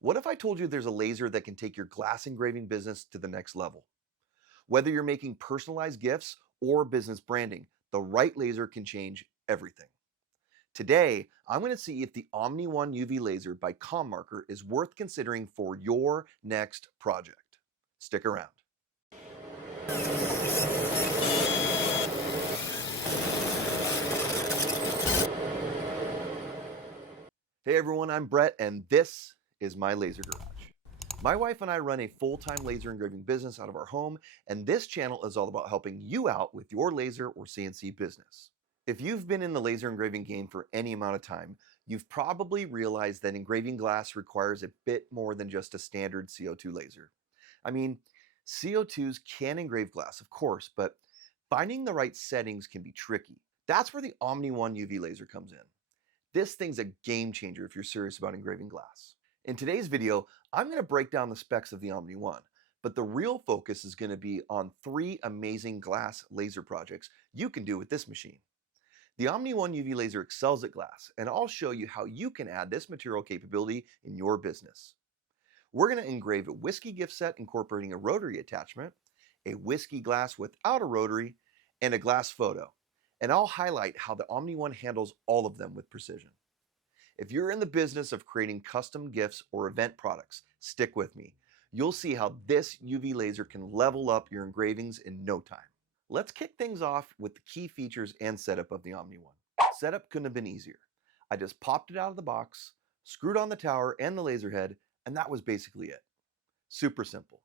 What if I told you there's a laser that can take your glass engraving business to the next level? Whether you're making personalized gifts or business branding, the right laser can change everything. Today, I'm going to see if the Omni One UV laser by ComMarker is worth considering for your next project. Stick around. Hey everyone, I'm Brett, and this is my Laser Garage. My wife and I run a full-time laser engraving business out of our home, and this channel is all about helping you out with your laser or CNC business. If you've been in the laser engraving game for any amount of time, you've probably realized that engraving glass requires a bit more than just a standard CO2 laser. I mean, CO2s can engrave glass, of course, but finding the right settings can be tricky. That's where the Omni One UV laser comes in. This thing's a game changer if you're serious about engraving glass. In today's video, I'm going to break down the specs of the Omni One, but the real focus is going to be on 3 amazing glass laser projects you can do with this machine. The Omni One UV laser excels at glass, and I'll show you how you can add this material capability in your business. We're going to engrave a whiskey gift set incorporating a rotary attachment, a whiskey glass without a rotary, and a glass photo. And I'll highlight how the Omni One handles all of them with precision. If you're in the business of creating custom gifts or event products, stick with me. You'll see how this UV laser can level up your engravings in no time. Let's kick things off with the key features and setup of the Omni One. Setup couldn't have been easier. I just popped it out of the box, screwed on the tower and the laser head, and that was basically it. Super simple.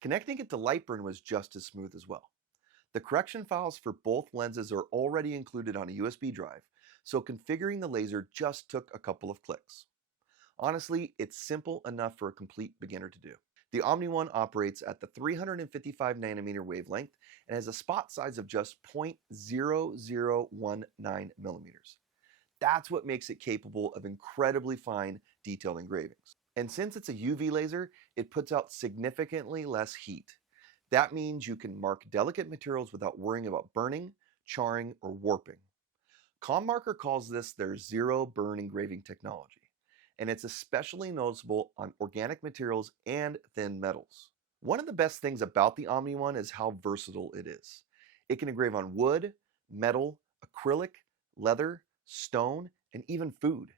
Connecting it to Lightburn was just as smooth as well. The correction files for both lenses are already included on a USB drive, so configuring the laser just took a couple of clicks. Honestly, it's simple enough for a complete beginner to do. The Omni One operates at the 355 nanometer wavelength and has a spot size of just 0.0019 millimeters. That's what makes it capable of incredibly fine, detailed engravings. And since it's a UV laser, it puts out significantly less heat. That means you can mark delicate materials without worrying about burning, charring, or warping. ComMarker calls this their zero burn engraving technology, and it's especially noticeable on organic materials and thin metals. One of the best things about the Omni One is how versatile it is. It can engrave on wood, metal, acrylic, leather, stone, and even food,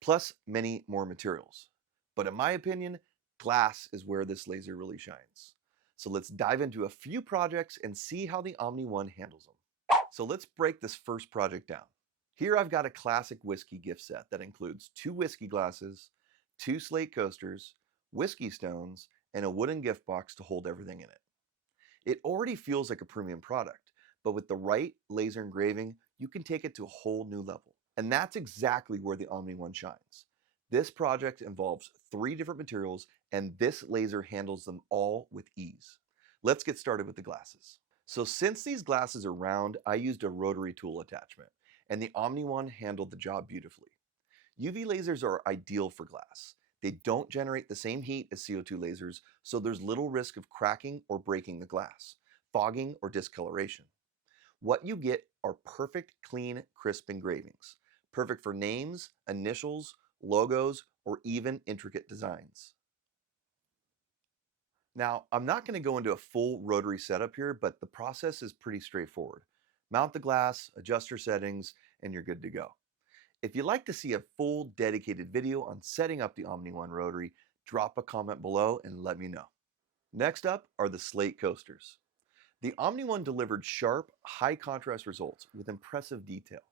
plus many more materials. But in my opinion, glass is where this laser really shines. So let's dive into a few projects and see how the Omni One handles them. So let's break this first project down. Here I've got a classic whiskey gift set that includes 2 whiskey glasses, 2 slate coasters, whiskey stones, and a wooden gift box to hold everything in it. It already feels like a premium product, but with the right laser engraving, you can take it to a whole new level. And that's exactly where the Omni One shines. This project involves 3 different materials, and this laser handles them all with ease. Let's get started with the glasses. So since these glasses are round, I used a rotary tool attachment, and the Omni One handled the job beautifully. UV lasers are ideal for glass. They don't generate the same heat as CO2 lasers, so there's little risk of cracking or breaking the glass, fogging, or discoloration. What you get are perfect, clean, crisp engravings, perfect for names, initials, logos, or even intricate designs. Now, I'm not going to go into a full rotary setup here, but the process is pretty straightforward. Mount the glass, adjust your settings, and you're good to go. If you'd like to see a full dedicated video on setting up the Omni One rotary, drop a comment below and let me know. Next up are the slate coasters. The Omni One delivered sharp, high contrast results with impressive detail.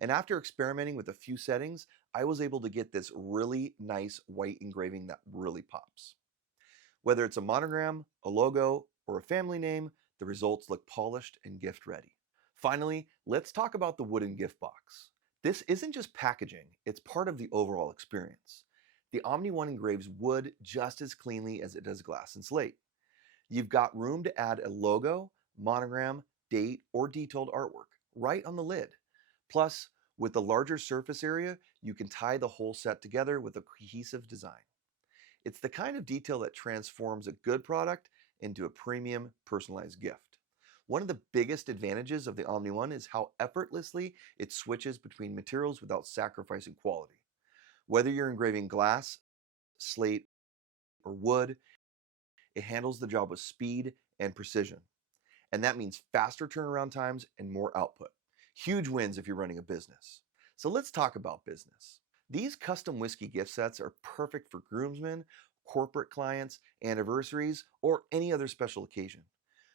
And after experimenting with a few settings, I was able to get this really nice white engraving that really pops. Whether it's a monogram, a logo, or a family name, the results look polished and gift ready. Finally, let's talk about the wooden gift box. This isn't just packaging, it's part of the overall experience. The Omni One engraves wood just as cleanly as it does glass and slate. You've got room to add a logo, monogram, date, or detailed artwork right on the lid. Plus, with the larger surface area, you can tie the whole set together with a cohesive design. It's the kind of detail that transforms a good product into a premium, personalized gift. One of the biggest advantages of the Omni One is how effortlessly it switches between materials without sacrificing quality. Whether you're engraving glass, slate, or wood. It handles the job with speed and precision. And that means faster turnaround times and more output. Huge wins if you're running a business. So let's talk about business. These custom whiskey gift sets are perfect for groomsmen, corporate clients, anniversaries, or any other special occasion.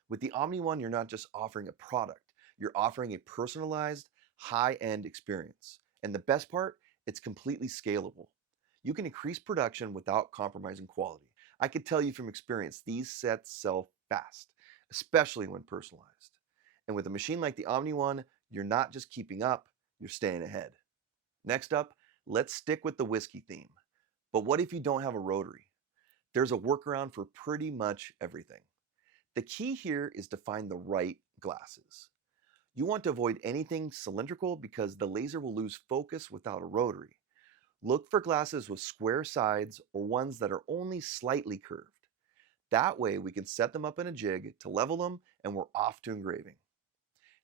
With the Omni One, you're not just offering a product, you're offering a personalized, high-end experience. And the best part, it's completely scalable. You can increase production without compromising quality. I could tell you from experience, these sets sell fast, especially when personalized. And with a machine like the Omni One, you're not just keeping up, you're staying ahead. Next up, let's stick with the whiskey theme. But what if you don't have a rotary? There's a workaround for pretty much everything. The key here is to find the right glasses. You want to avoid anything cylindrical because the laser will lose focus without a rotary. Look for glasses with square sides or ones that are only slightly curved. That way we can set them up in a jig to level them and we're off to engraving.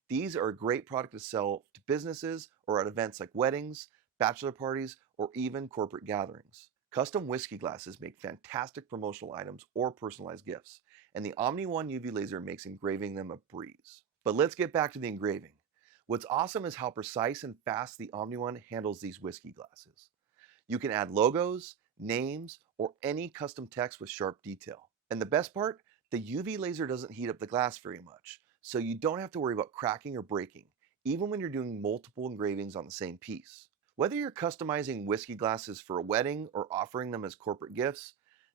These are a great product to sell to businesses or at events like weddings, bachelor parties, or even corporate gatherings. Custom whiskey glasses make fantastic promotional items or personalized gifts, and the Omni One UV laser makes engraving them a breeze. But let's get back to the engraving. What's awesome is how precise and fast the Omni One handles these whiskey glasses. You can add logos, names, or any custom text with sharp detail. And the best part, the UV laser doesn't heat up the glass very much, so you don't have to worry about cracking or breaking, even when you're doing multiple engravings on the same piece. Whether you're customizing whiskey glasses for a wedding or offering them as corporate gifts,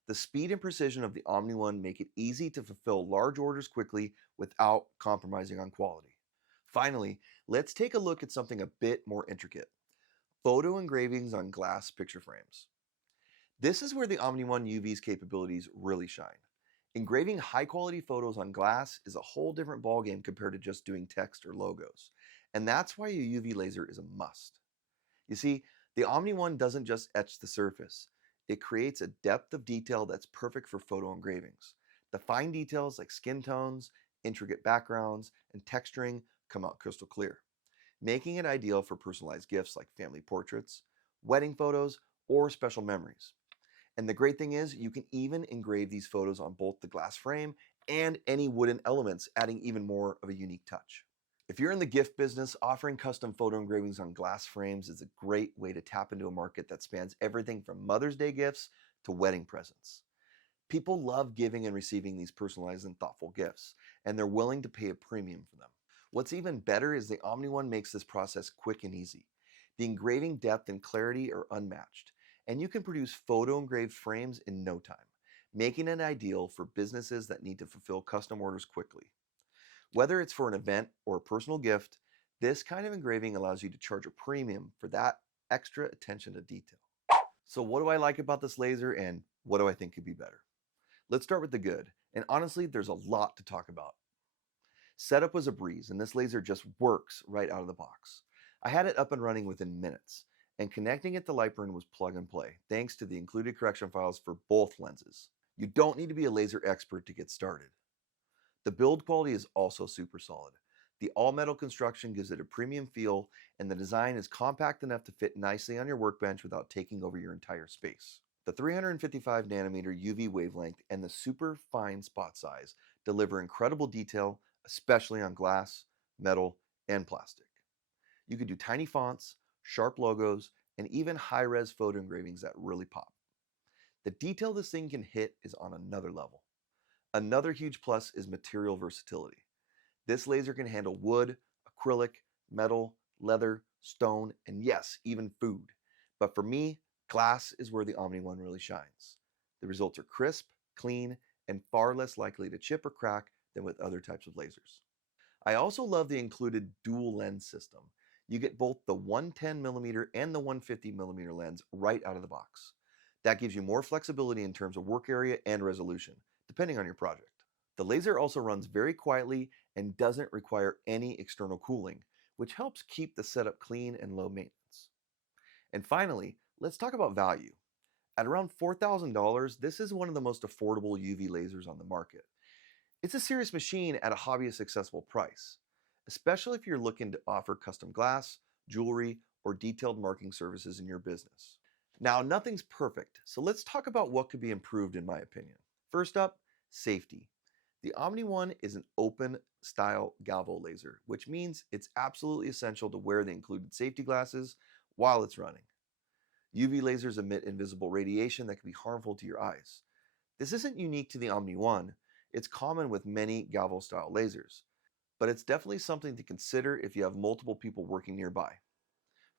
the speed and precision of the Omni One make it easy to fulfill large orders quickly without compromising on quality. Finally, let's take a look at something a bit more intricate: photo engravings on glass picture frames. This is where the Omni One UV's capabilities really shine. Engraving high-quality photos on glass is a whole different ballgame compared to just doing text or logos, and that's why a UV laser is a must. You see, the Omni One doesn't just etch the surface. It creates a depth of detail that's perfect for photo engravings. The fine details like skin tones, intricate backgrounds, and texturing come out crystal clear, making it ideal for personalized gifts like family portraits, wedding photos, or special memories. And the great thing is, you can even engrave these photos on both the glass frame and any wooden elements, adding even more of a unique touch. If you're in the gift business, offering custom photo engravings on glass frames is a great way to tap into a market that spans everything from Mother's Day gifts to wedding presents. People love giving and receiving these personalized and thoughtful gifts, and they're willing to pay a premium for them. What's even better is the Omni One makes this process quick and easy. The engraving depth and clarity are unmatched, and you can produce photo engraved frames in no time, making it ideal for businesses that need to fulfill custom orders quickly. Whether it's for an event or a personal gift, this kind of engraving allows you to charge a premium for that extra attention to detail. So what do I like about this laser and what do I think could be better? Let's start with the good, and honestly, there's a lot to talk about. Setup was a breeze, and this laser just works right out of the box. I had it up and running within minutes, and connecting it to Lightburn was plug and play, thanks to the included correction files for both lenses. You don't need to be a laser expert to get started. The build quality is also super solid. The all-metal construction gives it a premium feel, and the design is compact enough to fit nicely on your workbench without taking over your entire space. The 355 nanometer UV wavelength and the super fine spot size deliver incredible detail, especially on glass, metal, and plastic. You can do tiny fonts, sharp logos, and even high-res photo engravings that really pop. The detail this thing can hit is on another level. Another huge plus is material versatility. This laser can handle wood, acrylic, metal, leather, stone, and yes, even food. But for me, glass is where the Omni One really shines. The results are crisp, clean, and far less likely to chip or crack than with other types of lasers. I also love the included dual lens system. You get both the 110mm and the 150mm lens right out of the box. That gives you more flexibility in terms of work area and resolution, depending on your project. The laser also runs very quietly and doesn't require any external cooling, which helps keep the setup clean and low maintenance. And finally, let's talk about value. At around $4,000, this is one of the most affordable UV lasers on the market. It's a serious machine at a hobbyist accessible price, especially if you're looking to offer custom glass, jewelry, or detailed marking services in your business. Now, nothing's perfect, so let's talk about what could be improved in my opinion. First up, safety. The Omni One is an open style galvo laser, which means it's absolutely essential to wear the included safety glasses while it's running. UV lasers emit invisible radiation that can be harmful to your eyes. This isn't unique to the Omni One, it's common with many galvo style lasers, but it's definitely something to consider if you have multiple people working nearby.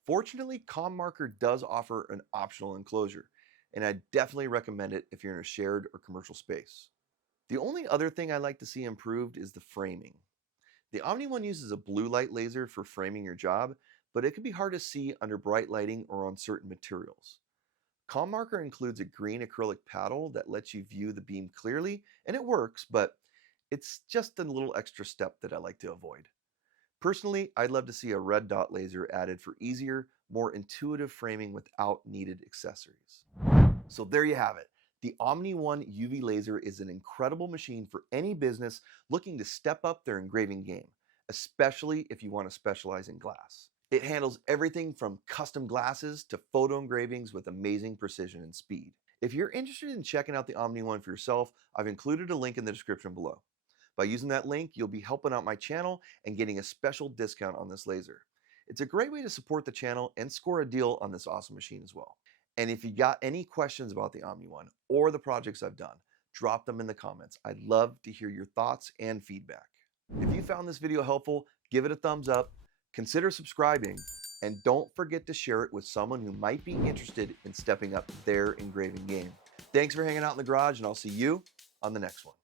Fortunately, ComMarker does offer an optional enclosure, and I definitely recommend it if you're in a shared or commercial space. The only other thing I like to see improved is the framing. The Omni One uses a blue light laser for framing your job, but it can be hard to see under bright lighting or on certain materials. ComMarker includes a green acrylic paddle that lets you view the beam clearly, and it works, but it's just a little extra step that I like to avoid. Personally, I'd love to see a red dot laser added for easier, more intuitive framing without needed accessories. So there you have it. The Omni One UV laser is an incredible machine for any business looking to step up their engraving game, especially if you want to specialize in glass. It handles everything from custom glasses to photo engravings with amazing precision and speed. If you're interested in checking out the Omni One for yourself, I've included a link in the description below. By using that link, you'll be helping out my channel and getting a special discount on this laser. It's a great way to support the channel and score a deal on this awesome machine as well. And if you got any questions about the Omni One or the projects I've done, drop them in the comments. I'd love to hear your thoughts and feedback. If you found this video helpful, give it a thumbs up, consider subscribing, and don't forget to share it with someone who might be interested in stepping up their engraving game. Thanks for hanging out in the garage, and I'll see you on the next one.